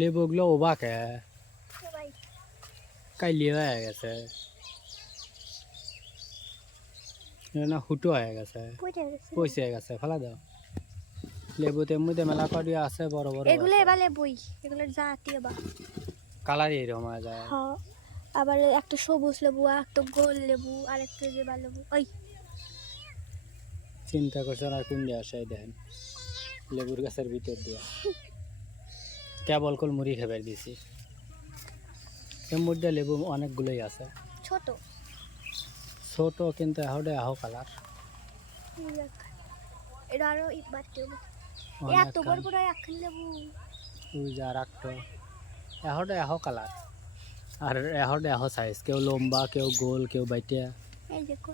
লেবুগুলো ওবাকে কাইলি হয়ে গেছে না হুটো হয়ে গেছে পয়সা হয়ে গেছে ফেলা দাও লেবুতে মধ্যে মেলা করি আছে বড় বড় এগুলো এবার লেবুই এগুলোর জাতি আবার কালারই এরকম হয়ে যায় হ্যাঁ আবার একটা সবুজ লেবু একটা গোল লেবু আর একটা যে বা লেবু ওই চিন্তা করছেন আর কোন দিয়ে আসে দেখেন লেবুর গাছের ভিতর দিয়ে কেবল কল মুড়ি খেবার দিছি এর মধ্যে লেবু অনেকগুলোই আছে ছোট ছোট কিন্তু এহডে আহ কালার এটা আরো বাড়তে হবে এত বড় বড় একখান লেবু ওই যা রাখতো এহডে আহ কালার আর এহডে আহ সাইজ কেউ লম্বা কেউ গোল কেউ বাইটিয়া এই দেখো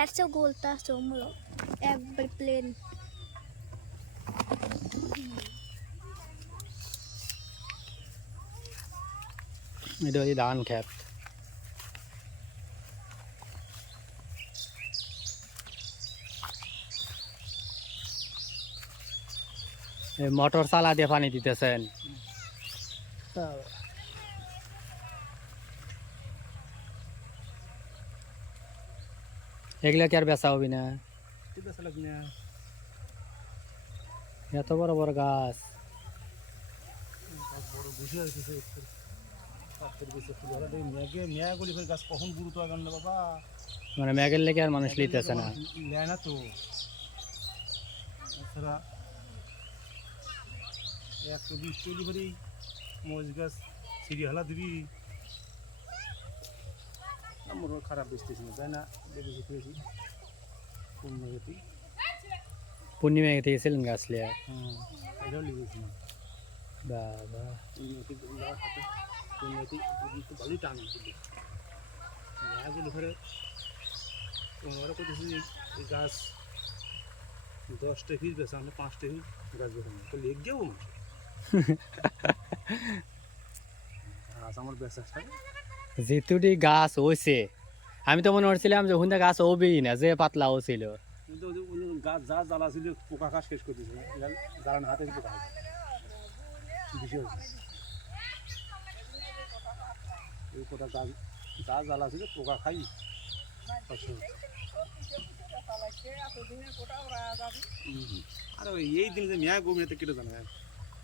এর চেয়েও গোলটা আছে মূল একবার প্লেন এটা ওই ধান খেত মোটর চালা দিয়ে পানি দিতেছেন এগুলা কি আর বেচা হবি না এত বড় বড় গাছ মানে ম্যাগের লেগে আর মানুষ লিতেছে না তো একশো 20 কেজি করে মরিচ গাছ সিঁড়ি হালা দিবি আমার খারাপ বেচতেছি না তাই না দেখেছি খেয়েছি পূর্ণগতি পূর্ণিমা থেকে গেছিলেন গাছ লিয়া এটাও লিখেছি বাবা পূর্ণগতি ভালোই টান দিল ঘরে ওরা করতেছি এই গাছ 10টা ফিস বেছে আমরা 5টা ফিস গাছ বেছে তো লেগ যাবো মাসে গাছ আমার বেচার যেতুটি গাছ হয়েছে আমি তো মনে করছিলাম যে ওখানে গাছ হবেই না যে পাতলা হয়েছিল কিন্তু গাছ যা জ্বালা ছিল পোকা ঘাস শেষ করে দিয়েছিল জ্বালানো হাতে পোকা বিষয় এই পোকা গাছ যা জ্বালা ছিল পোকা খাই আর এই দিন যে মেয়া গমিতে কেটে জানা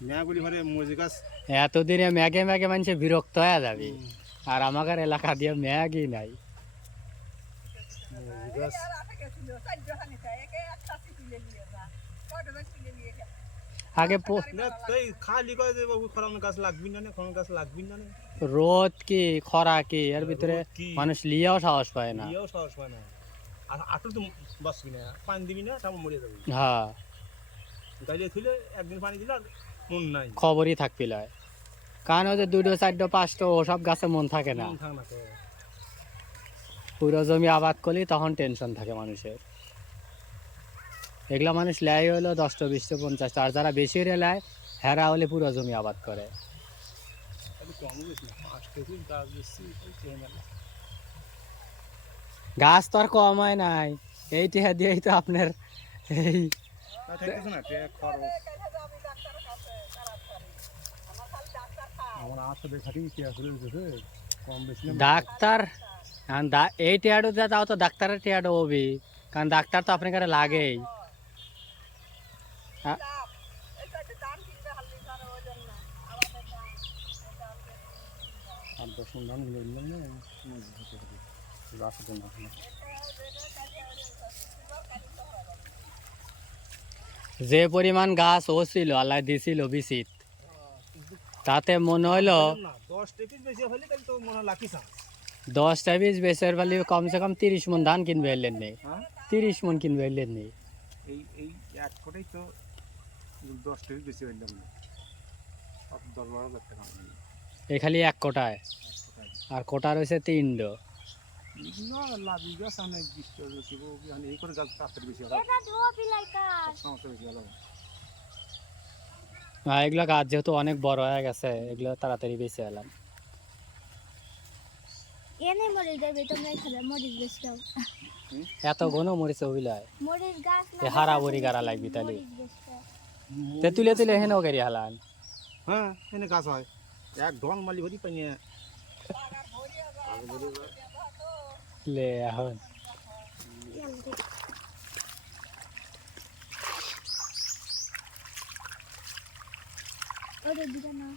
মেয়াগুলি ঘরে মরিচ গাছ এতদিনে ম্যাগে ম্যাগে মানুষ বিরক্ত হয়ে যাবে আর আমাদের এলাকা দিয়ে ম্যাগই নাই আগে খালি গাছ লাগবি না গাছ লাগবি না রোদ কি খরা কি এর ভিতরে মানুষ লিয়াও সাহস পায় না সাহস পায় না আর আটু তো বাঁচবি না পানি দিবি না তারপর মরে যাবি হ্যাঁ তাইলে থুলে একদিন পানি দিলে মন নাই খবরই থাকবি লয় কারণ ওই যে 2টো 4টো 5টো ওসব গাছে মন থাকে না পুরো জমি আবাদ করলে তখন টেনশন থাকে মানুষের এগুলা মানুষ লেয় হলো 10টো 20টো 50টো আর যারা বেশি রে লেয় হেরা হলে পুরো জমি আবাদ করে গাছ তো আর কম হয় নাই এই টিহা দিয়েই তো আপনার এই ডাক্তার এই টিয়াডো তাও তো ডাক্তারের টিয়াডো হবি কারণ ডাক্তার তো আপনার কাছে লাগেই যে পরিমাণ গাছ হচ্ছিল আল্লাহ দিছিল বিচিত তাতে মনে হইলো 10টা বীজ বেচার পালি কমসে কম 30 মন ধান কিনবে এলেন নেই 30 মন কিনবে এলেন নেই এই এক কোটাই তো 10টা বীজ বেশি হইলাম না 10-12 টাকা এই খালি এক কোটায় আর কোটা রয়েছে 3টো এগুলো গাছ যেহেতু অনেক বড় হয়ে গেছে এগুলো তাড়াতাড়ি বেঁচে এলাম এত ঘন মরিচ হইলায় হারা বড়ি গাড়া লাগবি তাহলে তুলে তুলে হেন করি হালান হ্যাঁ এনে গাছ হয় এক ডং মালি ভরি পাইয়ে লে এখন ওরে দিদা না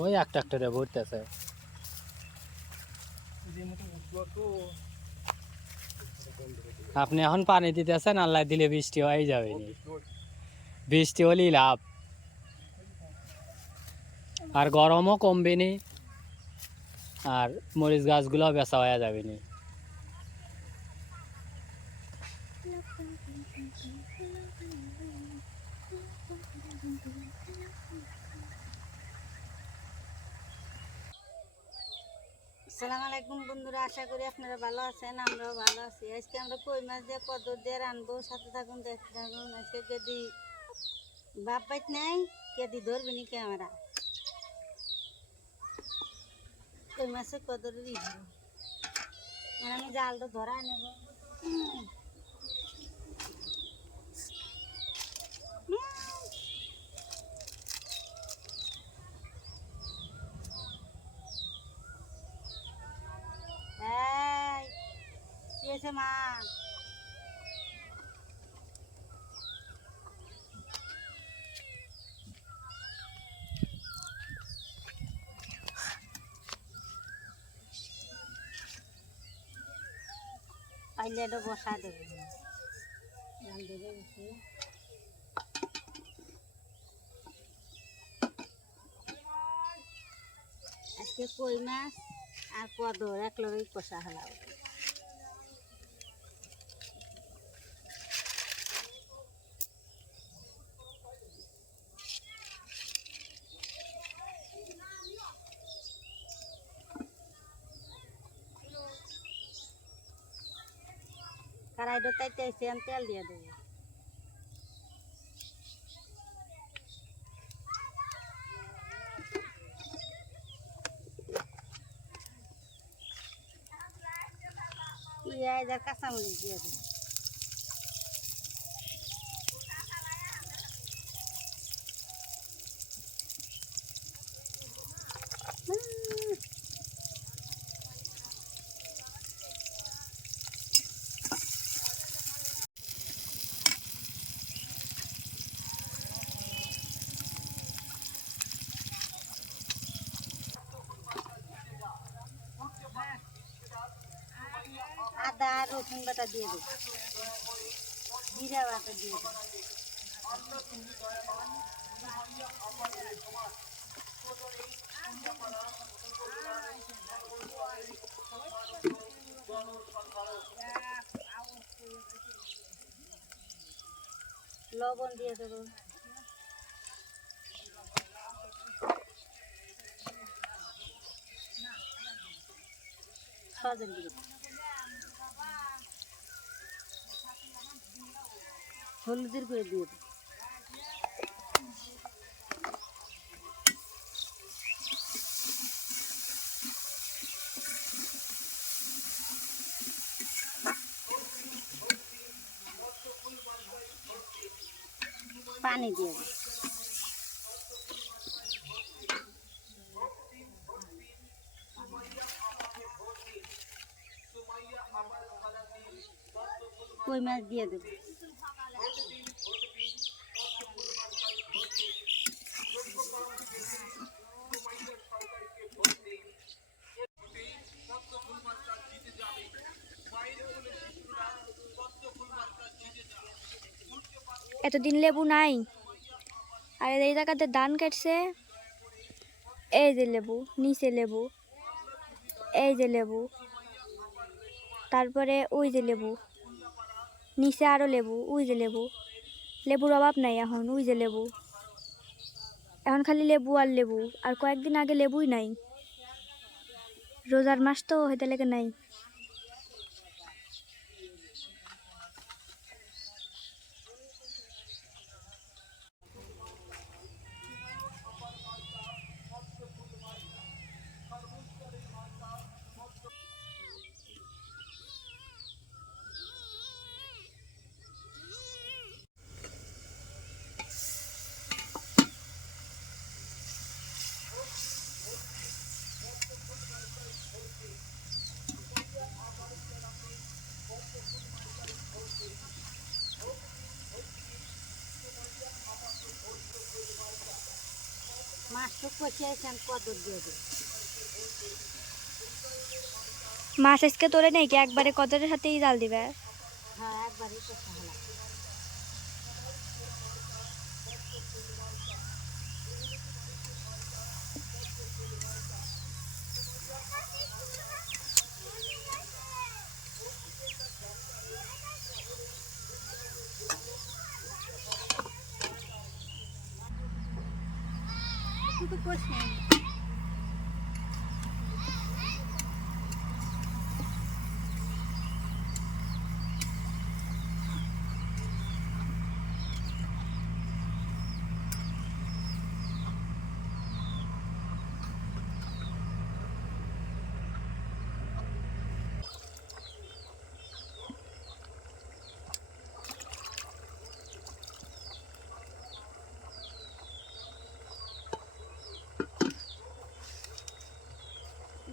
ওই একটা একটা রে ভরতেছে। আপনি এখন পানি দিতেছেন, আল্লাহ দিলে বৃষ্টি হয়ে যাবে নি। বৃষ্টি হলেই লাভ, আর গরমও কমবে নি, আর মরিচ গাছগুলো বেচা হয়ে যাবে নি। আসসালামু আলাইকুম বন্ধুরা, আশা করি আপনারা ভালো আছেন। আমরাও ভালো আছি। আজকে আমরা কই মাছ দিয়ে কদর দিয়ে রানবো, সাথে থাকুন, দেখতে থাকুন। আজকে কেদি বাপ বাইত নাই, কেদি ধরবে নি ক্যামেরা। কই মাছের কদরের আমি জালটা ধরা নেব। এই কি হয়েছে মা? পাইলে এটা বসা দেবে। আজকে কই মাছ আর কদর এক লগে কষা হলাম। কড়াইটা তাইতে আমি তেল দিয়ে দেবো। পেঁয়াজ আর কাঁচামরিচ দিয়ে দেবো। আদা রসুন বাটা দিয়ে দেবো, জিরা বাটা দিয়ে দেবো। লবণ দিয়ে দেবো। সজন দিয়ে দেবো। হলুদের গুঁড়ো দিয়ে দেবো। পানি দিয়ে দেবো। কই মাছ দিয়ে দেবো। এতদিন লেবু নাই, আর এই জায়গাতে ধান কাটছে। এই যে লেবু, নিচে লেবু, এই যে লেবু, তারপরে ওই যে লেবু, নিচে আরো লেবু, ওই যে লেবু। লেবুর অভাব নাই এখন, ওই যে লেবু। এখন খালি লেবু আর লেবু, আর কয়েকদিন আগে লেবুই নাই। রোজার মাস তো হেতে লেগে নাই। মাছটা কষে আছেন কদর দিয়ে দিই। মাছ আজকে তোলে নেই কি একবারে কদরের সাথেই জাল দিবে? হ্যাঁ একবারই কষা হলাম। শুধু কষে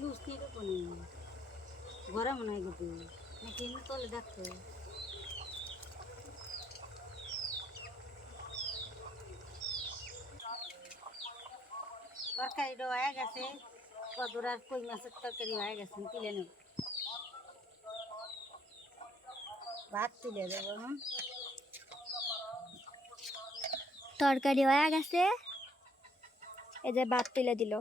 লুচি কোনে ঘরে মনে হয় গেছে নাকি এমনি তলে ডাকতো। তরকারিটা হয়ে গেছে, কদর আর কই মাছের তরকারি হয়ে গেছে, তুলে নেব। ভাত তুলে দেবো এখন। তরকারি হয়ে গেছে, এই যে ভাত তুলে দিল।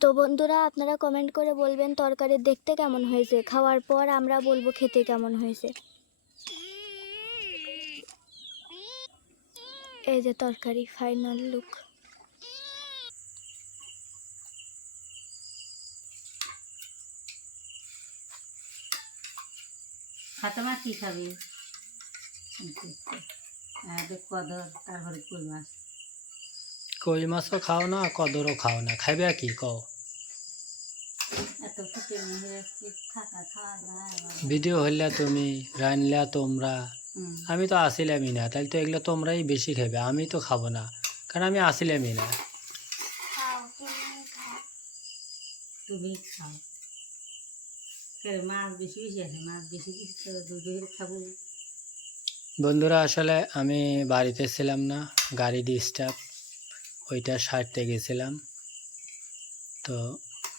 তো বন্ধুরা আপনারা কমেন্ট করে বলবেন তরকারি দেখতে কেমন হয়েছে, খাওয়ার পর আমরা বলবো খেতে কেমন হয়েছে। এই যে তরকারি ফাইনাল লুক। ফাতেমা কি খাবে? কদর তারপরে কই মাছ। কই মাছও খাও না, কদরও খাও না, খাইবে কি কও? এত ফুটে হয়ে থাকা খাওয়া যায়। ভিডিও হইলে তুমি, রান্না তোমরা, হুম আমি তো আসিলামই না, তাহলে তো এগুলো তোমরাই বেশি খাবে, আমি তো খাবো না, কারণ আমি আসিলামই না। তুমি খাও। মাছ বেশি বেশি আছে, মাছ বেশি কিছু দুধ খাবো। বন্ধুরা আসলে আমি বাড়িতে ছিলাম না, গাড়ি ডিস্টার্ব, ওইটা সারতে গেছিলাম। তো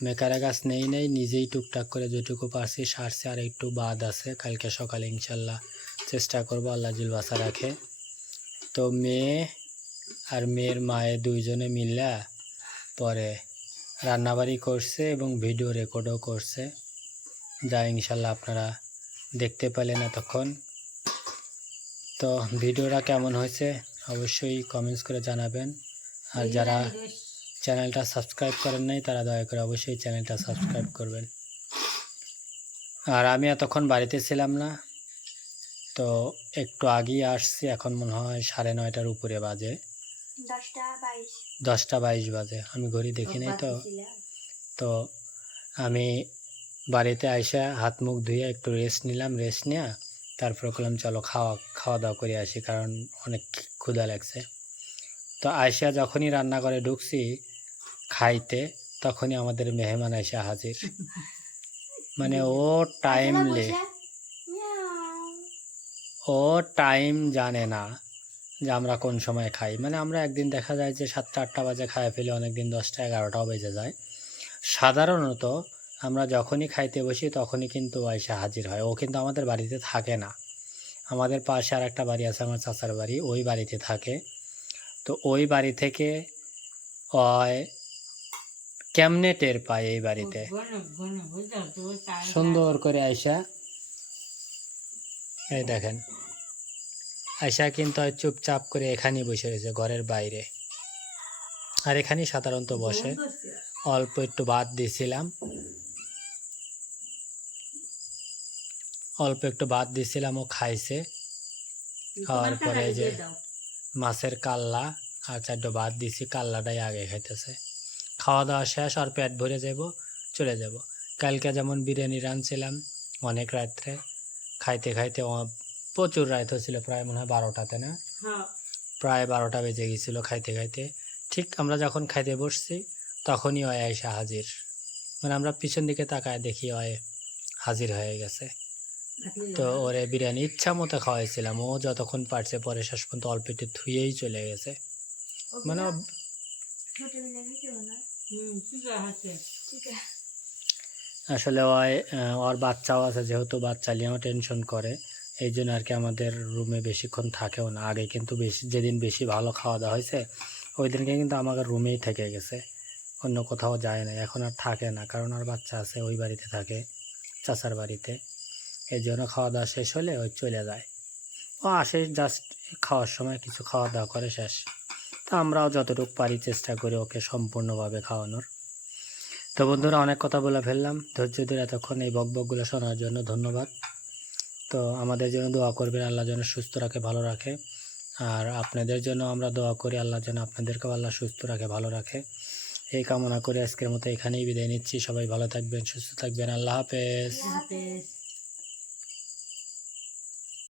মেকারের কাছ নেই নিজেই টুকটাক করে যেটুকু পারছি সারছি, আর একটু বাদ আছে, কালকে সকালে ইনশাল্লাহ চেষ্টা করবো, আল্লাহ জুল বাসা রাখে। তো মেয়ে আর মেয়ের মায়ে দুইজনে মিলে পরে রান্নাবাড়ি করছে এবং ভিডিও রেকর্ডও করছে, যা ইনশাল্লাহ আপনারা দেখতে পেলেন এতক্ষণ। তো ভিডিওটা কেমন হয়েছে অবশ্যই কমেন্টস করে জানাবেন, আর যারা চ্যানেলটা সাবস্ক্রাইব করেন নাই তারা দয়া করে অবশ্যই চ্যানেলটা সাবস্ক্রাইব করবেন। আর আমি এতক্ষণ বাড়িতে ছিলাম না, তো একটু আগেই আসছি, এখন মনে হয় 9:30টার উপরে বাজে, 10টা 22 বাজে, আমি ঘড়ি দেখি নাই। তো আমি বাড়িতে আইসা হাত মুখ ধুয়ে একটু রেস্ট নিলাম, রেস্ট নিয়ে তারপর বললাম চলো খাওয়া দাওয়া করে আসি, কারণ অনেক ক্ষুধা লাগছে। তো আইসা যখনই রান্না করে ঢুকছি খাইতে, তখনই আমাদের মেহমান আইসা হাজির। মানে ও টাইম জানে না যে আমরা কোন সময় খাই। মানে আমরা একদিন দেখা যায় যে 7টা 8টা বাজে খাই ফেলি, অনেকদিন 10টা 11টাও বেজে যায়। সাধারণত আমরা যখনই খাইতে বসি তখনই কিন্তু আইসা হাজির হয়। ও কিন্তু আমাদের বাড়িতে থাকে না, আমাদের পাশে আর একটা বাড়ি আছে আমার চাচার বাড়ি, ওই বাড়িতে থাকে। তো ওই বাড়ি থেকে ওই কেমনে টের পায় এই বাড়িতে, সুন্দর করে আইসা এই দেখেন, আইসা কিন্তু চুপচাপ করে এখানেই বসে রয়েছে ঘরের বাইরে, আর এখানেই সাধারণত বসে। অল্প একটু ভাত দিয়েছিলাম, ও খাইছে। খাওয়ার পরে যে মাছের কাল্লা আর 4টা ভাত দিছি, কাল্লাটাই আগে খাইতেছে। খাওয়া দাওয়া শেষ, আর পেট ভরে চলে যাব। কালকে যেমন বিরিয়ানি রাঁধছিলাম অনেক রাত্রে, খাইতে খাইতে প্রচুর রাত হয়েছিল, প্রায় মনে হয় 12টাতে না, প্রায় 12টা বেজে গেছিলো খাইতে খাইতে। ঠিক আমরা যখন খাইতে বসছি তখনই এসে হাজির, মানে আমরা পিছন দিকে তাকায় দেখি হাজির হয়ে গেছে। তো ওরে বিরিয়ানি ইচ্ছা মতো খাওয়াইছিলাম, ও যতক্ষণ পারছে পরে শেষ পর্যন্ত অল্প একটু থুয়েই চলে গেছে। মানে আসলে ওর বাচ্চাও আছে, যেহেতু বাচ্চা নিয়েও টেনশন করে, এই জন্য আর কি আমাদের রুমে বেশিক্ষণ থাকেও না। আগে কিন্তু বেশি, যেদিন বেশি ভালো খাওয়া দাওয়া হয়েছে ওই দিনকে কিন্তু আমাদের রুমেই থেকে গেছে, অন্য কোথাও যায় না। এখন আর থাকে না, কারণ আর বাচ্চা আছে, ওই বাড়িতে থাকে, চাচার বাড়িতে। এই জন্য খাওয়া দাওয়া শেষ হলে ওই চলে যায়। ও আসে জাস্ট খাওয়ার সময় কিছু খাওয়া দাওয়া করে শেষ। তো আমরাও যতটুকু পারি চেষ্টা করি ওকে সম্পূর্ণভাবে খাওয়ানোর। তো বন্ধুরা, অনেক কথা বলে ফেললাম, ধৈর্য ধরে এতক্ষণ এই বকবকগুলো শোনার জন্য ধন্যবাদ। তো আমাদের জন্য দোয়া করবেন, আল্লাহ যেন সুস্থ রাখে, ভালো রাখে। আর আপনাদের জন্য আমরা দোয়া করি, আল্লাহ যেন আপনাদেরকেও আল্লাহ সুস্থ রাখে, ভালো রাখে। এই কামনা করে আজকের মতো এখানেই বিদায় নিচ্ছি। সবাই ভালো থাকবেন, সুস্থ থাকবেন। আল্লাহ হাফেজ। হাফেজ।